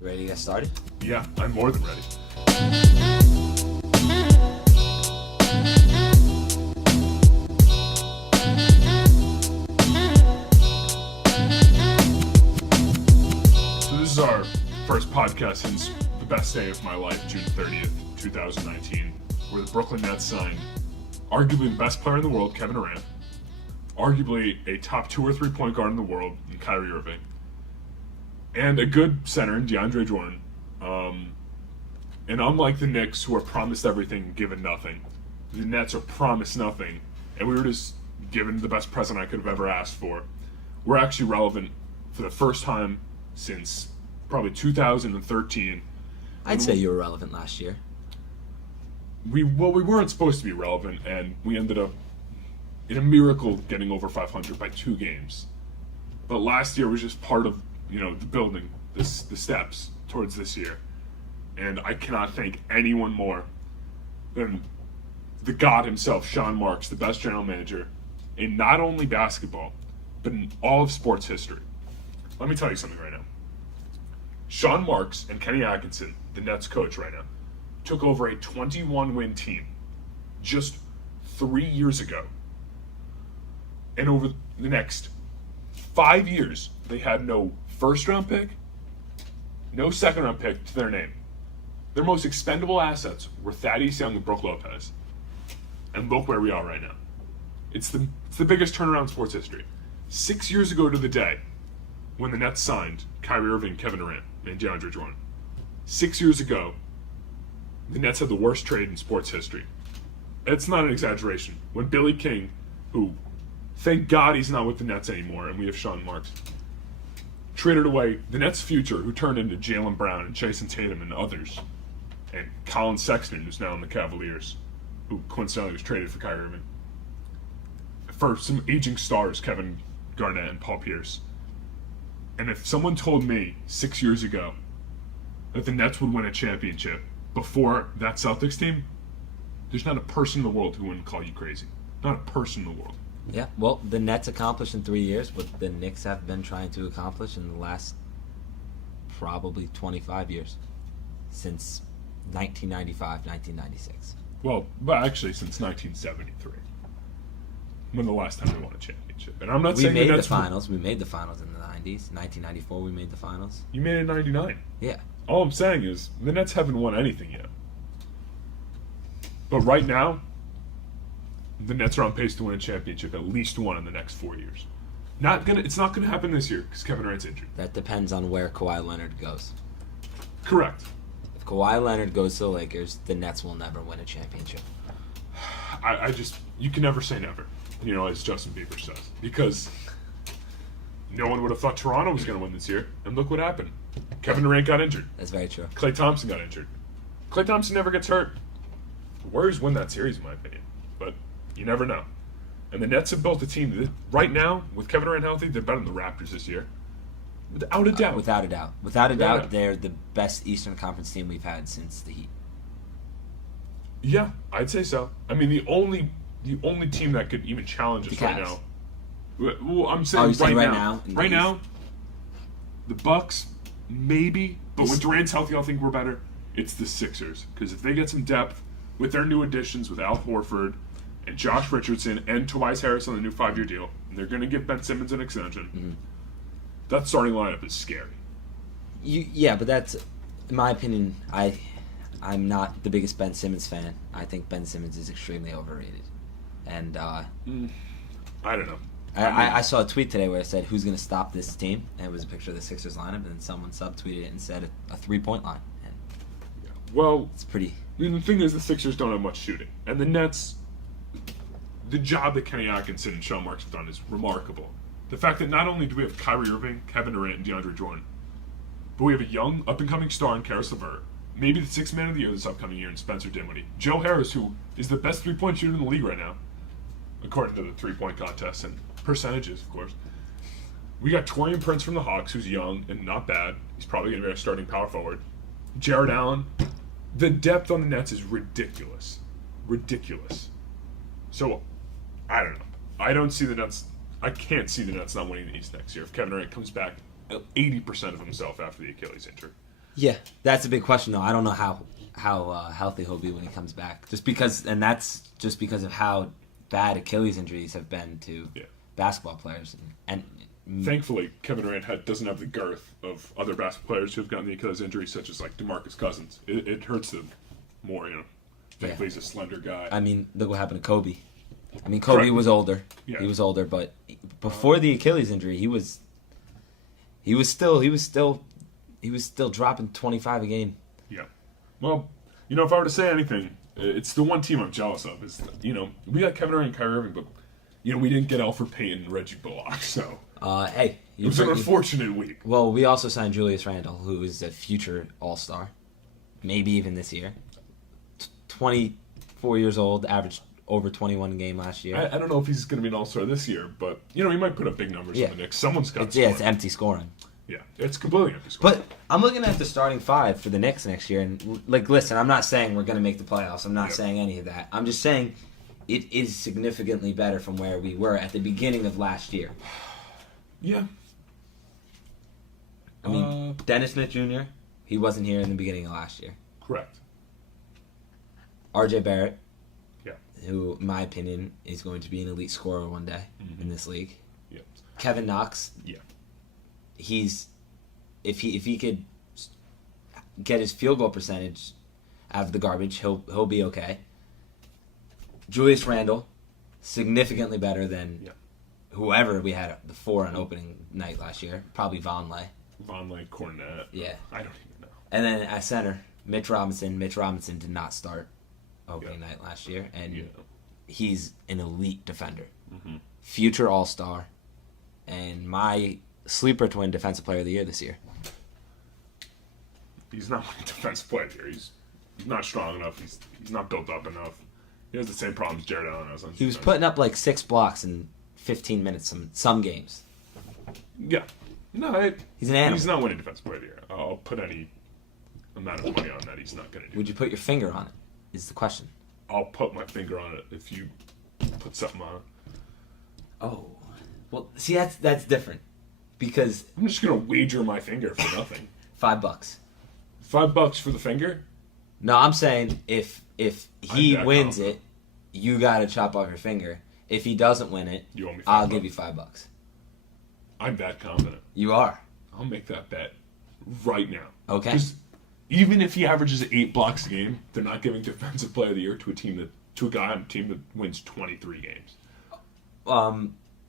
Ready to get started? Yeah, I'm more than ready. So this is our first podcast since the best day of my life, June 30th, 2019, where the Brooklyn Nets signed arguably the best player in the world, Kevin Durant, arguably a top 2 or 3 point guard in the world, in Kyrie Irving, and a good center in DeAndre Jordan. And unlike the Knicks, who are promised everything and given nothing, the Nets are promised nothing, and we were just given the best present I could have ever asked for. We're actually relevant for the first time since probably 2013. I'd say you were relevant last year. We weren't supposed to be relevant, and we ended up, in a miracle, getting over 500 by 2 games. But last year was just part of, the building, the steps towards this year. And I cannot thank anyone more than the God himself, Sean Marks, the best general manager in not only basketball, but in all of sports history. Let me tell you something right now. Sean Marks and Kenny Atkinson, the Nets coach right now, took over a 21-win team just 3 years ago. And over the next 5 years, they had no first-round pick, no second-round pick to their name. Their most expendable assets were Thaddeus Young and Brook Lopez. And look where we are right now. It's the biggest turnaround in sports history. 6 years ago to the day, when the Nets signed Kyrie Irving, Kevin Durant, and DeAndre Jordan. 6 years ago, the Nets had the worst trade in sports history. It's not an exaggeration. When Billy King, who, thank God he's not with the Nets anymore, and we have Sean Marks, traded away the Nets' future, who turned into Jaylen Brown and Jason Tatum and others, and Colin Sexton, who's now in the Cavaliers, who coincidentally was traded for Kyrie Irving, for some aging stars, Kevin Garnett and Paul Pierce. And if someone told me 6 years ago that the Nets would win a championship before that Celtics team, there's not a person in the world who wouldn't call you crazy. Not a person in the world. Yeah, well, the Nets accomplished in 3 years what the Knicks have been trying to accomplish in the last probably 25 years, since 1995, 1996. Well, but actually since 1973, when the last time we won a championship. And I'm not saying we made the the Nets finals. We made the finals in the 90s. 1994, we made the finals. You made it in 99. Yeah. All I'm saying is the Nets haven't won anything yet. But right now, the Nets are on pace to win a championship, at least one in the next 4 years. It's not gonna happen this year because Kevin Durant's injured. That depends on where Kawhi Leonard goes. Correct. If Kawhi Leonard goes to the Lakers, the Nets will never win a championship. You can never say never, as Justin Bieber says, because no one would have thought Toronto was going to win this year, and look what happened. Kevin Durant got injured. That's very true. Klay Thompson got injured. Klay Thompson never gets hurt. The Warriors win that series, in my opinion, but you never know. And the Nets have built a team that, right now, with Kevin Durant healthy, they're better than the Raptors this year. Without a doubt. Without a doubt. Without a doubt, they're the best Eastern Conference team we've had since the Heat. Yeah, I'd say so. I mean, the only team that could even challenge us right now. Well, I'm saying right now. Right now, the Bucks, maybe. But when Durant's healthy, I think we're better. It's the Sixers. Because if they get some depth with their new additions, with Al Horford and Josh Richardson and Tobias Harris on the new 5-year deal, and they're going to give Ben Simmons an extension, that starting lineup is scary. Yeah, but that's, in my opinion, I'm not the biggest Ben Simmons fan. I think Ben Simmons is extremely overrated. And I don't know. I saw a tweet today where it said, who's going to stop this team? And it was a picture of the Sixers lineup, and then someone subtweeted it and said a 3-point line. And well, it's pretty... I mean, the thing is, the Sixers don't have much shooting. And the Nets, the job that Kenny Atkinson and Sean Marks have done is remarkable. The fact that not only do we have Kyrie Irving, Kevin Durant, and DeAndre Jordan, but we have a young, up-and-coming star in Karis LeVert, maybe the 6th man of the year this upcoming year in Spencer Dinwiddie, Joe Harris, who is the best 3-point shooter in the league right now, according to the 3-point contest and percentages, of course. We got Taurean Prince from the Hawks, who's young and not bad. He's probably going to be our starting power forward. Jared Allen. The depth on the Nets is ridiculous. Ridiculous. So, I don't know. I don't see the Nets. I can't see the Nets not winning the East next year if Kevin Durant comes back 80% of himself after the Achilles injury. Yeah, that's a big question though. I don't know how healthy he'll be when he comes back. That's just because of how bad Achilles injuries have been to basketball players. And thankfully, Kevin Durant doesn't have the girth of other basketball players who have gotten the Achilles injuries, such as like DeMarcus Cousins. It hurts them more, Thankfully, he's a slender guy. I mean, look what happened to Kobe. I mean, Kobe was older. Yeah. He was older, but before the Achilles injury, he was still dropping 25 a game. Yeah. Well, if I were to say anything, it's the one team I'm jealous of. Is we got Kevin Durant and Kyrie Irving, but we didn't get Alfred Payton and Reggie Bullock, so hey, it was an unfortunate week. Well, we also signed Julius Randle, who is a future All-Star, maybe even this year. 24 years old, averaged over 21 a game last year. I don't know if he's going to be an All-Star this year, but he might put up big numbers on the Knicks. Someone's got to it's empty scoring. Yeah, it's completely empty scoring. But I'm looking at the starting five for the Knicks next year, and listen, I'm not saying we're going to make the playoffs. I'm not saying any of that. I'm just saying it is significantly better from where we were at the beginning of last year. Yeah. I mean, Dennis Smith Jr., he wasn't here in the beginning of last year. Correct. RJ Barrett, who, in my opinion, is going to be an elite scorer one day in this league. Yeah. Kevin Knox. Yeah. If he could get his field goal percentage out of the garbage, he'll be okay. Julius Randle, significantly better than whoever we had the four on opening night last year. Probably Vonleh. Cornette. Yeah. I don't even know. And then at center, Mitch Robinson. Mitch Robinson did not start opening night last year, and he's an elite defender. Mm-hmm. Future All-Star, and my sleeper to win Defensive Player of the Year this year. He's not winning Defensive Player of the Year. He's not strong enough. He's not built up enough. He has the same problems Jared Allen has. He was putting up like 6 blocks in 15 minutes some games. Yeah. No, he's an animal. He's not winning Defensive Player of the Year. I'll put any amount of money on that. He's not going to do. Would you put your finger on it? Is the question. I'll put my finger on it if you put something on it. Oh. Well, see, that's different. Because I'm just going to wager my finger for nothing. $5. $5 for the finger? No, I'm saying if he wins it, you got to chop off your finger. If he doesn't win it, you owe me $5. I'll give you $5. I'm that confident. You are. I'll make that bet right now. Okay. Because even if he averages 8 blocks a game, they're not giving Defensive Player of the Year to a guy on a team that wins 23 games.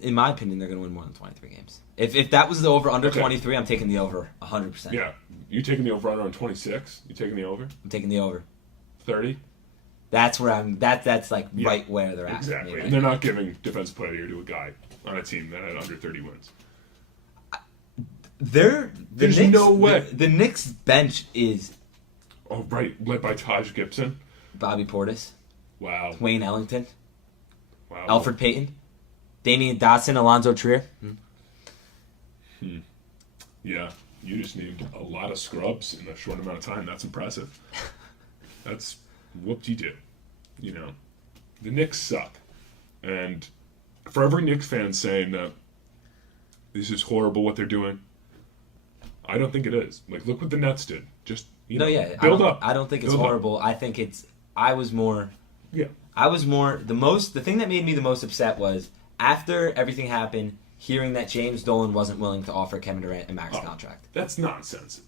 In my opinion, they're going to win more than 23 games. If that was the over under 23, I'm taking the over 100%. Yeah. You taking the over on 26? You taking the over? I'm taking the over. 30? That's where I'm. That's like right where they're at. Exactly. Right and they're not giving Defensive Player of the Year to a guy on a team that had under 30 wins. There's Knicks, no way. The Knicks bench is. Oh, right. Led by Taj Gibson. Bobby Portis. Wow. Wayne Ellington. Wow. Alfred Payton. Damian Dotson. Alonzo Trier. Yeah. You just named a lot of scrubs in a short amount of time. That's impressive. That's whoop-de-doo. The Knicks suck. And for every Knicks fan saying that this is horrible what they're doing, I don't think it is. Like, look what the Nets did. Just, build up. I don't think it's horrible. I think it's... I was more... Yeah. The thing that made me the most upset was, after everything happened, hearing that James Dolan wasn't willing to offer Kevin Durant a max contract. That's nonsense.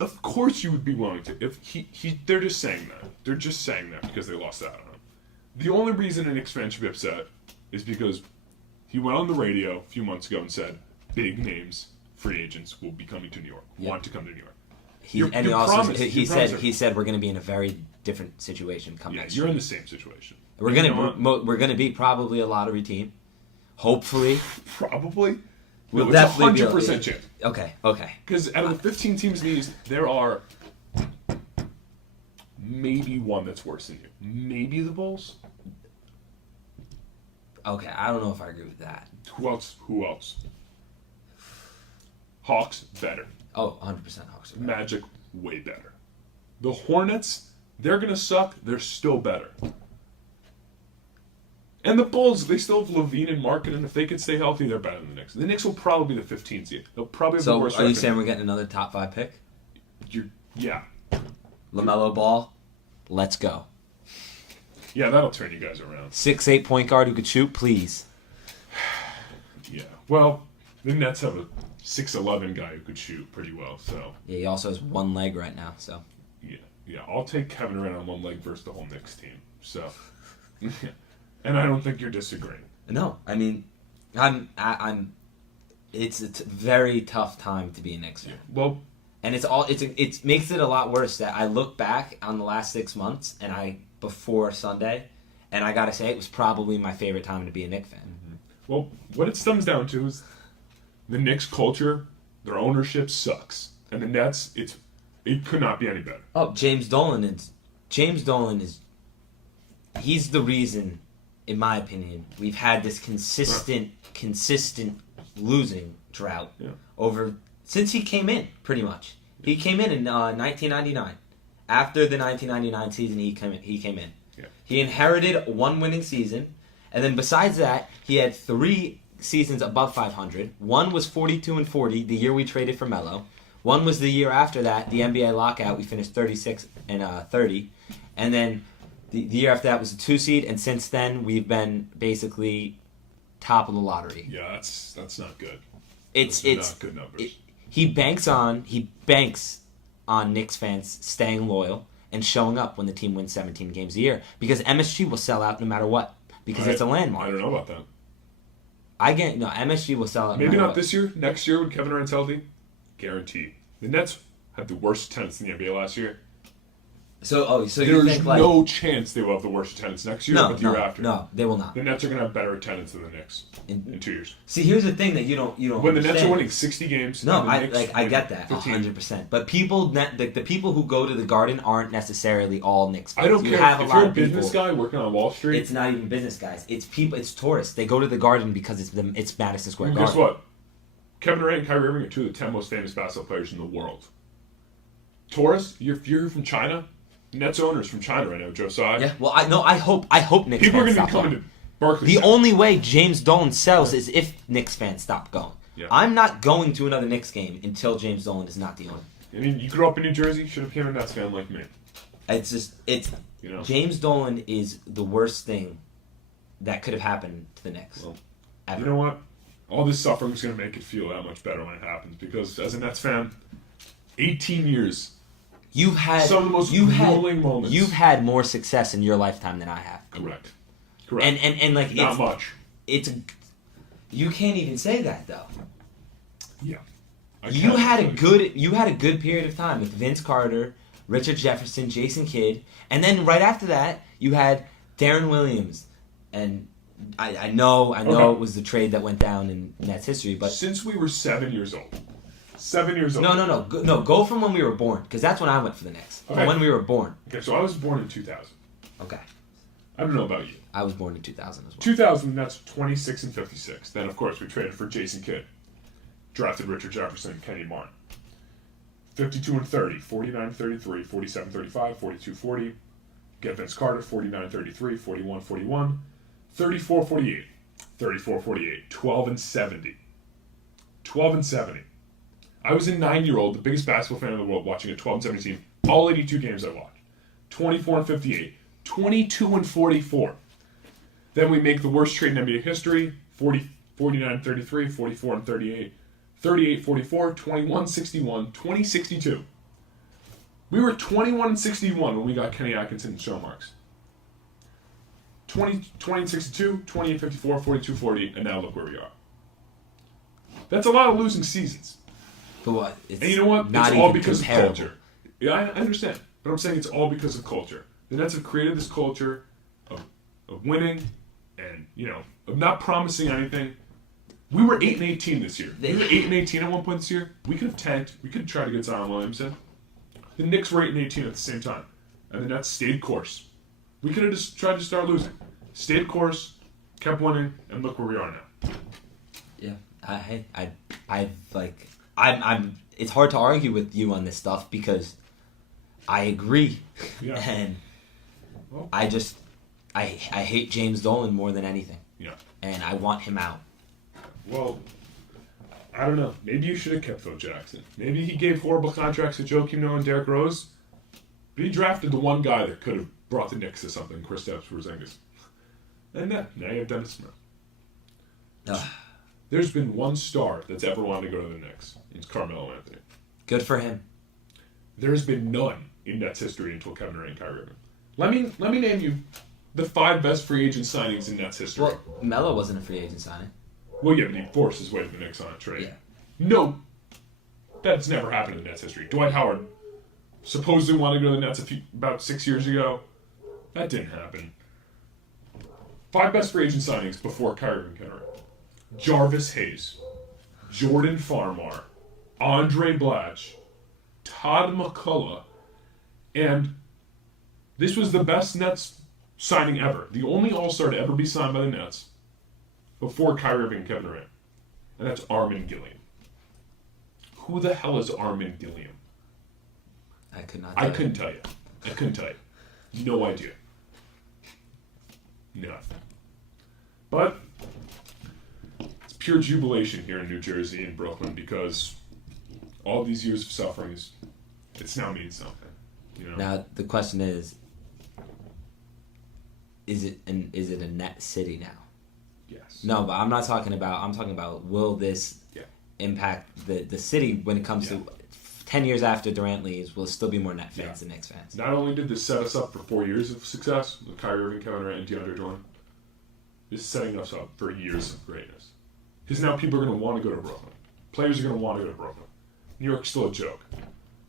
Of course you would be willing to. If they're just saying that. They're just saying that because they lost out on him. The only reason a Knicks fan should be upset is because he went on the radio a few months ago and said, big names, free agents will be coming to New York. Yep. Want to come to New York. He said we're going to be in a very different situation come next year. You're in the same situation. We're going to be probably a lottery team. Hopefully. Probably. We'll it's definitely 100% chance. Okay. Because out of the 15 teams in the East, there are maybe one that's worse than you. Maybe the Bulls. Okay, I don't know if I agree with that. Who else? Hawks, better. Oh, 100% Hawks are better. Magic, way better. The Hornets, they're going to suck. They're still better. And the Bulls, they still have Levine and Markin, and if they could stay healthy, they're better than the Knicks. The Knicks will probably be the 15th seed. They'll probably have the worst record. So, are you record. saying we're getting another top 5 pick? Yeah. LaMelo Ball, let's go. Yeah, that'll turn you guys around. 6'8" point guard who could shoot, please. Yeah. Well, the Nets have a 6'11" guy who could shoot pretty well, so. Yeah, he also has one leg right now, so. Yeah, I'll take Kevin Durant on one leg versus the whole Knicks team. So, and I don't think you're disagreeing. No, I mean, I'm. It's a very tough time to be a Knicks fan. Well, and it makes it a lot worse that I look back on the last 6 months before Sunday, and I gotta say it was probably my favorite time to be a Knicks fan. Mm-hmm. Well, what it stems down to is the Knicks culture, their ownership sucks, and the Nets, it could not be any better. Oh, James Dolan is. He's the reason, in my opinion, we've had this consistent losing drought since he came in. Pretty much, he came in 1999. After the 1999 season, he came in. Yeah. He inherited one winning season, and then besides that, he had 3 seasons above 500. One was 42-40, the year we traded for Melo. One was the year after that, the NBA lockout. We finished 36-30, and then the year after that was a 2 seed. And since then, we've been basically top of the lottery. Yeah, that's not good. It's not good numbers. He banks on Knicks fans staying loyal and showing up when the team wins 17 games a year, because MSG will sell out no matter what, because it's a landmark. I don't know about that. MSG will sell out. Maybe no not what. This year. Next year when Kevin Durant's healthy, guaranteed. The Nets had the worst attendance in the NBA last year. So you There's think no chance they will have the worst attendance next year, but the year after. No, they will not. The Nets are going to have better attendance than the Knicks in 2 years. See, here's the thing that you don't When the understand. Nets are winning 60 games. No, and the Knicks I win get that 15. 100%. But the people who go to the Garden aren't necessarily all Knicks fans. I don't You care have if a lot you're a of people- business guy working on Wall Street. It's not even business guys. It's people. It's tourists. They go to the Garden because it's Madison Square Garden. Guess what? Kevin Durant and Kyrie Irving are 2 of the 10 most famous basketball players in the world. Tourists, if you're from China, Nets owners from China right now, Joe Tsai. Yeah. Well, I hope Knicks People are fans going to stop be coming going. to Barclays. The Center. only way James Dolan sells is if Knicks fans stop going. Yeah. I'm not going to another Knicks game until James Dolan is not the owner. I mean, you grew up in New Jersey, should have became a Nets fan like me. It's James Dolan is the worst thing that could have happened to the Knicks. Well, ever. You know what? All this suffering is going to make it feel that much better when it happens, because as a Nets fan, 18 years. You've had some of the most grueling moments. You've had more success in your lifetime than I have. Correct. And like not it's, much. You can't even say that though. Yeah. You had a good period of time with Vince Carter, Richard Jefferson, Jason Kidd, and then right after that you had Darren Williams, and I know it was the trade that went down in Nets history, but since we were 7 years old. 7 years old. No. Go from when we were born, because that's when I went for the Knicks. Okay. From when we were born. Okay, so I was born in 2000. Okay. I don't know about you. I was born in 2000 as well. 2000, that's 26-56. Then, of course, we traded for Jason Kidd. Drafted Richard Jefferson and Kenny Martin. 52-30, 49-33, 47-35, 42-40. Get Vince Carter, 49-33, 41-41, 34-48, 34-48, 12-70. 12-70. I was a 9-year-old, the biggest basketball fan in the world, watching a 12-70 team. All 82 games I watched. 24-58, 22-44. Then we make the worst trade in NBA history. 49-33, 44-38, 38-44, 21-61, 20-62. We were 21-61 when we got Kenny Atkinson and Sean Marks. 20-62, 28-54, 42-40, and now look where we are. That's a lot of losing seasons. But what? It's and you know what? Not it's even all because comparable. of culture. Yeah, I understand. But I'm saying it's all because of culture. The Nets have created this culture of winning and, of not promising anything. We were 8-18 this year. We were 8-18 at one point this year. We could have tanked. We could have tried to get Zion Williamson. The Knicks were 8-18 at the same time. And the Nets stayed course. We could have just tried to start losing. Stayed course, kept winning, and look where we are now. Yeah. I'm it's hard to argue with you on this stuff because I agree. Yeah. And Well, I hate James Dolan more than anything. Yeah. And I want him out. Well, I don't know. Maybe you should have kept Phil Jackson. Maybe he gave horrible contracts to Joakim Noah and Derrick Rose. But he drafted the one guy that could have brought the Knicks to something, Kristaps Porzingis. And now you have Dennis Smith. There's been one star that's ever wanted to go to the Knicks. It's Carmelo Anthony. Good for him. There's been none in Nets history until Kevin Durant and Kyrie Irving. Let me name you the 5 best free agent signings in Nets history. Well, Melo wasn't a free agent signing. Well, yeah, but he forced his way to the Knicks on a trade. Yeah. No, that's never happened in Nets history. Dwight Howard supposedly wanted to go to the Nets about 6 years ago. That didn't happen. 5 best free agent signings before Kyrie and Kevin. Jarvis Hayes, Jordan Farmar, Andre Blatch, Todd McCullough, and this was the best Nets signing ever. The only All-Star to ever be signed by the Nets before Kyrie Irving and Kevin Durant. And that's Armin Gilliam. Who the hell is Armin Gilliam? I couldn't tell you. I couldn't tell you. No idea. Nothing. But it's pure jubilation here in New Jersey and Brooklyn because all these years of suffering it's now means something. You know? Now the question is it a net city now? Yes. No, but I'm talking about will this impact the city when it comes to 10 years after Durant leaves, will it still be more net fans than Knicks fans? Not only did this set us up for 4 years of success with Kyrie Irving, Kevin Durant, and DeAndre Jordan, this is setting us up for years of greatness. Because now people are going to want to go to Brooklyn. Players are going to want to go to Brooklyn. New York's still a joke.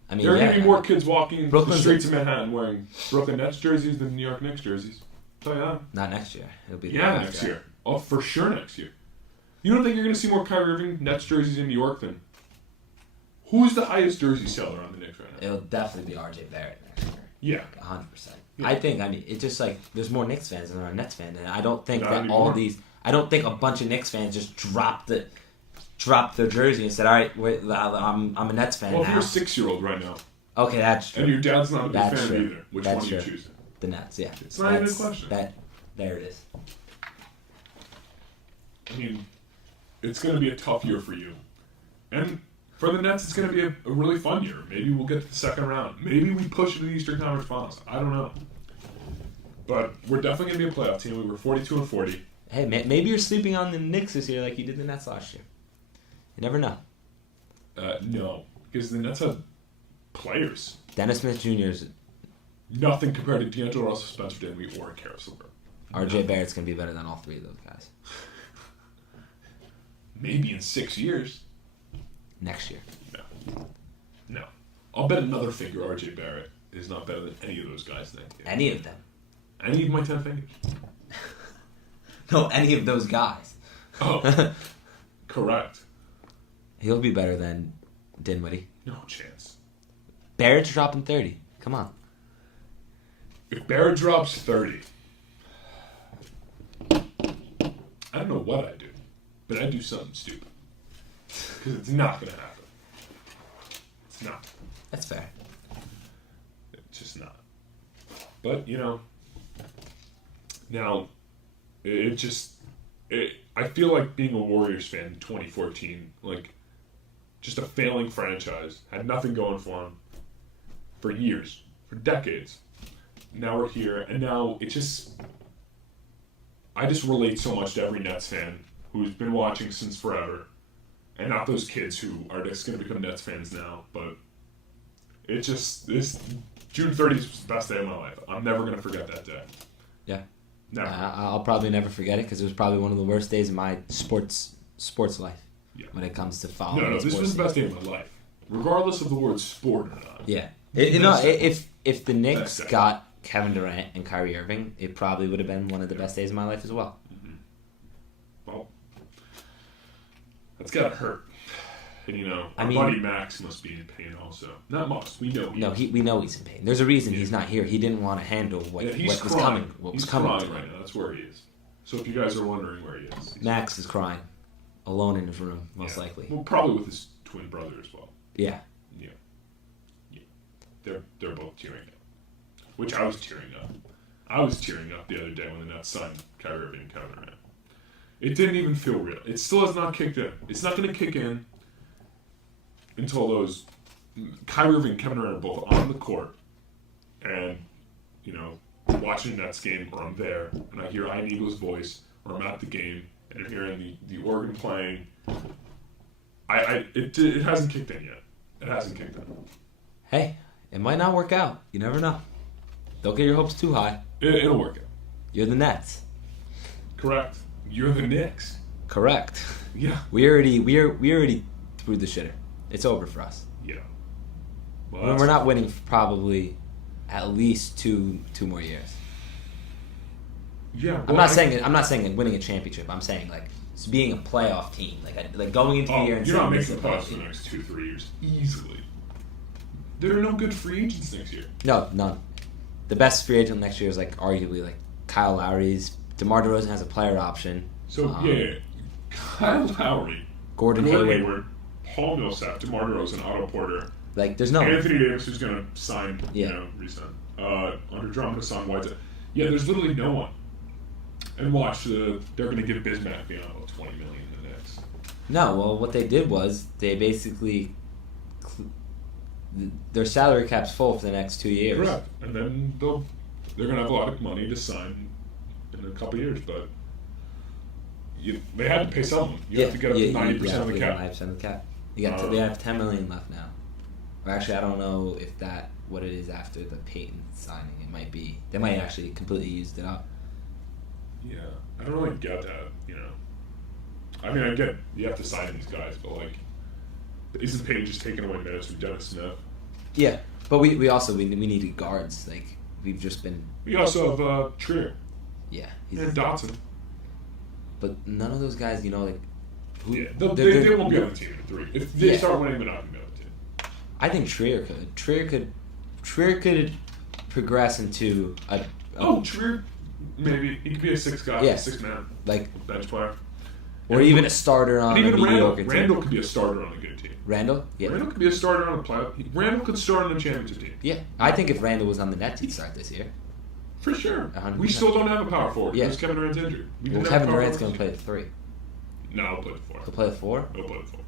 I mean, there are going to be more kids walking the streets of Manhattan wearing Brooklyn Nets jerseys than New York Knicks jerseys. I'll tell you that. Not next year. It'll be next year. Oh, for sure next year. You don't think you're going to see more Kyrie Irving Nets jerseys in New York than... Who's the highest jersey seller on the Knicks right now? It'll definitely be RJ Barrett next year. Yeah. 100%. Yeah. I mean, it's just like there's more Knicks fans than there are Nets fans, and I don't think I don't think a bunch of Knicks fans just dropped their jersey and said, "All right, I'm a Nets fan well, now." Well, if you're a 6-year-old right now, okay, that's true. and your dad's not a big fan true. either, which that's one true. are you choosing? The Nets, yeah. It's not even a question. There it is. I mean, it's going to be a tough year for you, and for the Nets, it's going to be a really fun year. Maybe we'll get to the second round. Maybe we push it to the Eastern Conference Finals. I don't know. But we're definitely going to be a playoff team. We were 42-40. Hey, maybe you're sleeping on the Knicks this year like you did the Nets last year. You never know. No, because the Nets have players. Dennis Smith Jr. is... Nothing compared to D'Angelo Russell, Spencer Dinwiddie, or Karis LeVert. RJ Barrett's going to be better than all 3 of those guys. Maybe in 6 years. Next year. No. I'll bet another figure RJ Barrett is not better than any of those guys then. Any of them? Any of my 10 fingers. No, any of those guys. Oh. Correct. He'll be better than Dinwiddie. No chance. Barrett's dropping 30. Come on. If Barrett drops 30, I don't know what I do, but I do something stupid. Because it's not going to happen. It's not. That's fair. It's just not. But, now, I feel like being a Warriors fan in 2014, like, just a failing franchise, had nothing going for them for years, for decades. Now we're here, and now I just relate so much to every Nets fan who's been watching since forever. And not those kids who are just going to become Nets fans now, but this June 30th was the best day of my life. I'm never going to forget that day. Yeah. Never. I'll probably never forget it because it was probably one of the worst days of my sports life. Yeah. When it comes to following. No, this was the best day of my life, regardless of the word sport or not. Yeah. If the Knicks got Kevin Durant and Kyrie Irving, it probably would have been one of the best days of my life as well. Mm-hmm. Well, that's gotta hurt. And our buddy Max must be in pain also. Not must. We know. We know he's in pain. There's a reason he's not here. He didn't want to handle what was coming. He's crying right now. That's where he is. So if you guys are wondering where he is, Max is crying, alone in his room, most likely. Well, probably with his twin brother as well. Yeah. They're both tearing up. Which I was tearing up. I was tearing up the other day when the Nets signed Kyrie Irving and Kevin Durant. It didn't even feel real. It still has not kicked in. It's not going to kick in until those Kyrie Irving and Kevin Durant are both on the court, and watching the Nets game, or I'm there, and I hear Ian Eagle's voice, or I'm at the game, and I'm hearing the organ playing. It hasn't kicked in yet. It hasn't kicked in. Hey, it might not work out. You never know. Don't get your hopes too high. It'll work out. You're the Nets. Correct. You're the Knicks. Correct. Yeah. We already threw the shitter. It's over for us. Yeah. We're not winning for probably at least two more years. Yeah. Well, I'm not saying winning a championship. I'm saying like being a playoff team, like going into the year and you're not saying making the playoffs for the next 2-3 years easily. There are no good free agents next year. No, none. The best free agent next year is arguably Kyle Lowry's. DeMar DeRozan has a player option. So Kyle Lowry, Gordon Hayward, Paul Millsap, DeMar DeRozan, Otto Porter. There's no Anthony Davis who's going to sign, resign. Andre Drummond, Hassan Whiteside. Yeah, there's literally no one. And watch, they're going to give Bismack $20 million in the Knicks. No, well, what they did was they basically their salary cap's full for the next 2 years. Correct, and then they're going to have a lot of money to sign in a couple of years, but they had to pay someone. You have to get up to 90% of the cap. 90% of the cap. They have $10 million left now. Or actually, I don't know what it is after the Peyton signing. It might be they might actually completely used it up. Yeah, I don't really get that. I mean, I get you have to sign these guys, but isn't Peyton just taking away minutes from Dennis Smith? Yeah, but we also needed guards. We've just been. We also have Trier. Yeah, and Dotson. But none of those guys, who. Yeah, they won't be on the team in 3. If they start winning, they're not going to be on the team. I think Trier could. Trier could progress into a. Trier, maybe he could be a 6 guy, 6-man, bench player. Or even a starter on a mediocre team. Randall could be a starter on a good team. Randall? Yeah. Randall could be a starter on a playoff. Randall could start on a championship team. Yeah. I think if Randall was on the Nets, he'd start this year. For sure. 100%. We still don't have a power forward because Yeah. Kevin Durant's injured. Kevin Durant's going to play the 3. No, he'll play the 4. He'll play the 4? He'll play the 4.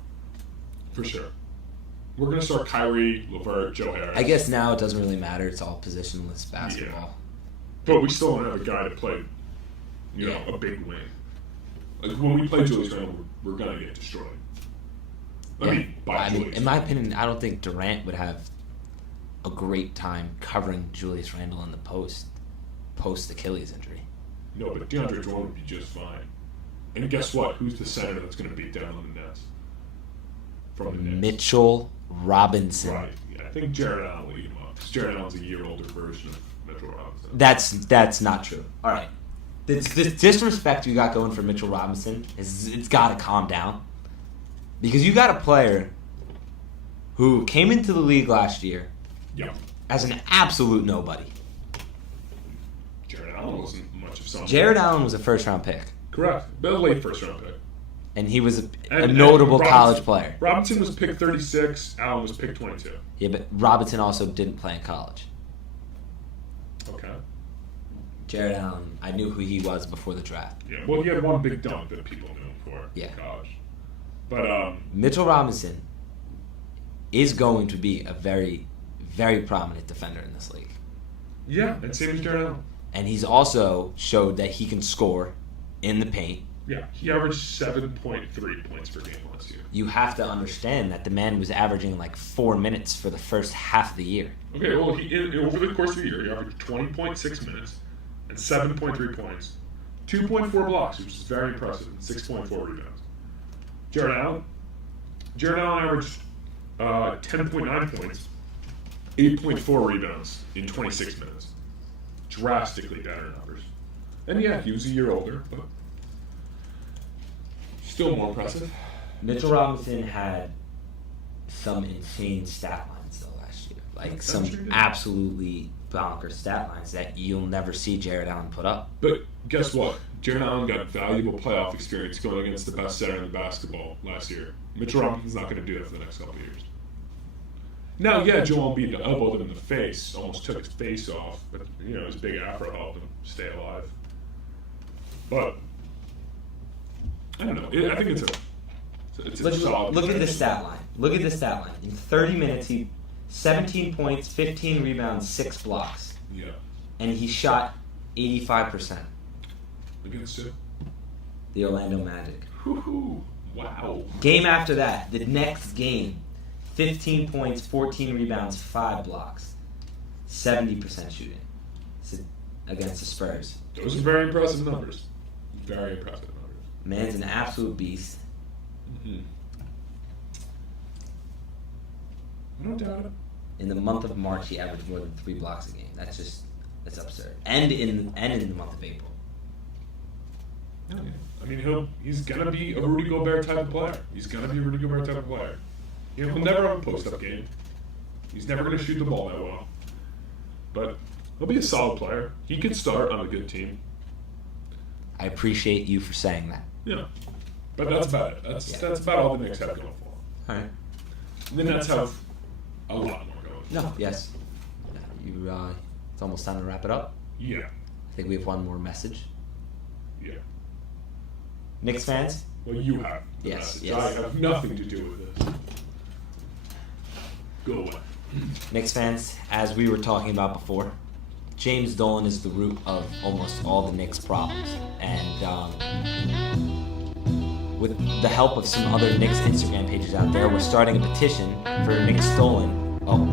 For sure. We're going to start Kyrie, LeVert, Joe Harris. I guess now it doesn't really matter. It's all positionless basketball. Yeah. But we still don't have a guy to play, a big wing. When we play Julius Randle, we're going to get destroyed. In my opinion, I don't think Durant would have a great time covering Julius Randle in the post Achilles injury. No, but DeAndre Jordan would be just fine. And guess what? Who's the center that's going to beat down on the Nets? From the Knicks? Mitchell Robinson. Right. Yeah, I think Jared Allen will eat him up. Because Jared Allen's a year older version of Mitchell Robinson. That's not true. All right. This disrespect you got going for Mitchell Robinson it's got to calm down. Because you got a player who came into the league last year as an absolute nobody. Jared Allen wasn't much of something. Jared Allen was a first-round pick. Correct. But a late first-round pick. And he was a notable college player. Robinson was picked 36. Allen was picked 22. Yeah, but Robinson also didn't play in college. Okay. Jared Allen, I knew who he was before the draft. Yeah, well, he had one big dunk that people knew him for in college. But Mitchell Robinson is going to be a very, very prominent defender in this league. Yeah, and same as Jared Allen. And he's also showed that he can score in the paint. Yeah, he averaged 7.3 points per game last year. You have to understand that the man was averaging 4 minutes for the first half of the year. Okay, well, over the course of the year, he averaged 20.6 minutes and 7.3 points, 2.4 blocks, which is very impressive, and 6.4 rebounds. Jared Allen averaged 10.9 points, 8.4 rebounds in 26 minutes. Drastically better numbers. And yeah, he was a year older, but still more impressive. Mitchell Robinson had some insane stat lines though last year. Some absolutely bonkers stat lines that you'll never see Jared Allen put up. But guess what? Jared Allen got valuable playoff experience going against the best center in basketball last year. Mitchell Robinson's not going to do that for the next couple of years. Now, yeah, Joel Embiid elbowed him in the face, almost took his face off, but his big afro helped him stay alive. But I don't know. I think It's a Look, solid look at the finish. stat line. Look at the stat line. In 30 minutes, he 17 points, 15 rebounds, 6 blocks, Yeah. and he shot 85%. Against it. The Orlando Magic. Whoo-hoo. Wow. Game after that, the next game, 15 points, 14 rebounds, 5 blocks, 70% shooting against the Spurs. Those are very impressive numbers. Very impressive numbers. Man's an absolute beast. Mm-hmm. No doubt. In the month of March, he averaged more than 3 blocks a game. That's absurd. And in the month of April. Yeah. I mean, he's gonna be a Rudy Gobert type of player. He's gonna be a Rudy Gobert type of player. He'll never have a post-up game. He's never gonna shoot the ball that well. But he'll be a solid player. He could start on a good team. I appreciate you for saying that. Yeah. But that's about it. That's about all the Knicks have going for them. All right. The Nets have a lot more going. No, yes. It's almost time to wrap it up. Yeah. I think we have one more message. Yeah. Knicks fans, Well, you have. the Yes, message. yes. I have nothing to do with this. Go away. Knicks fans, as we were talking about before, James Dolan is the root of almost all the Knicks' problems. And with the help of some other Knicks Instagram pages out there, we're starting a petition for Knicks Dolan. Oh,